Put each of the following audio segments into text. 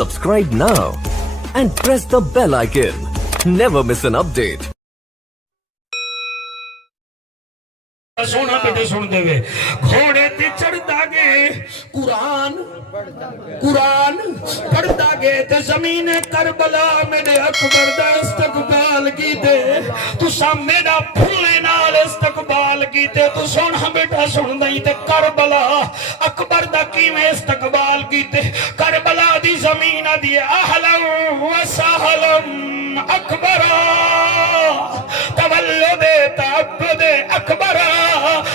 Subscribe now and press the bell icon. Never miss an update. سونا بیٹے سن دے وے گھوڑے تے چڑھدا گے قرآن پڑھدا گے تے زمین کربلا میرے اکبر دا استقبال کی دے تو سامنے دا پھولے نال استقبال کی دے تو سونا بیٹا سن دئی تے کربلا اکبر دا کیویں استقبال کی دے کربلا دی زمین دی اہلا و سہلا اکبرا تولد تعبد اکبرا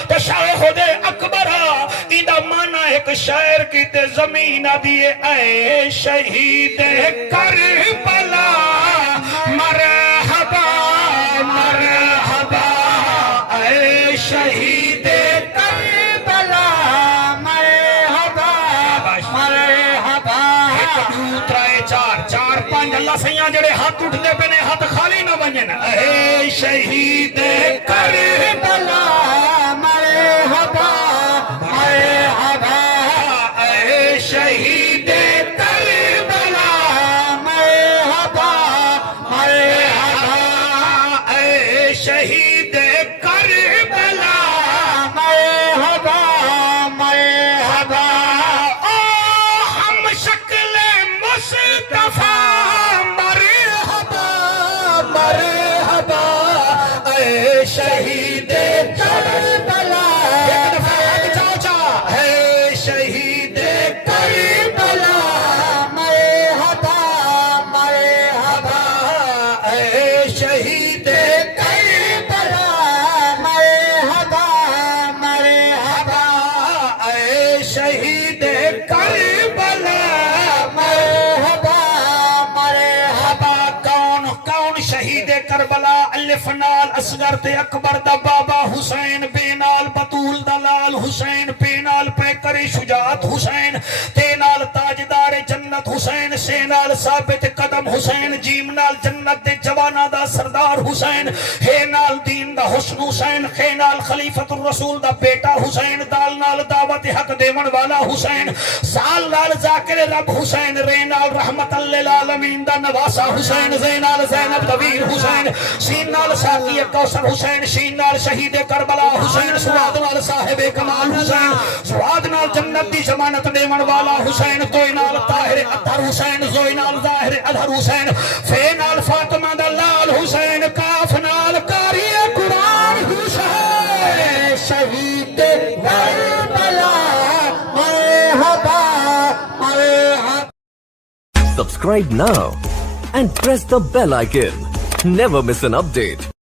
تشاہد اکبرا ایدہ مانا ایک شاعر کی تے زمین دیئے اے شہید کربلا مرحبا مرحبا اے شہید کربلا مرحبا مرحبا ایک دو ترائے چار پانچ اللہ سیاں جڑے ہاتھ اٹھ دے پہ نے ہاتھ خالی نہ بنجن اے شہید کربلا مرحبا مرحبا اے شہید کربلا مرحبا مرحبا اے شہید کربلا مرحبا مرحبا او ہم شکل مصطفیٰ مرحبا اے شہید کربلا ایک دفعہ چاچا اے شہید کربلا مرحبا مرحبا اے شہید کربلا مرحبا مرحبا اے شہید کربلا مرحبا مرحبا کون شہید کربلا الف نال اصغر تے اکبر دا بابا حسین بے نال بطول دا لال حسین پے نال پیکر شجاعت حسین تے نال تاجدار جنت حسین سے نال ثابت قدم حسین جیم نال جنت دے جوانا دا سردار حسین ہے نال دین دا حسن حسین خے نال خلیفت الرسول دا بیٹا حسین دال نال دعوت حق دیون والا حسین سال نال ذاکر رب حسین رے نال رحمت للعالمین دا نواسا حسین زینال زینب دویر حسین سین نال ساقی کوثر حسین شین نال شہید کربلا حسین سواد نال صاحب کمال حسین سواد نال جنت دی ضمانت دیون والا حسین توئی نال طاہر اطہر حسین زوئی نال ظاہر اظہر حسین فے نال فاطمہ دا لال حسین کاف نال قاری قرآن حسین شہید کربلا مرحبا مرحبا. Subscribe now and press the bell icon. Never miss an update.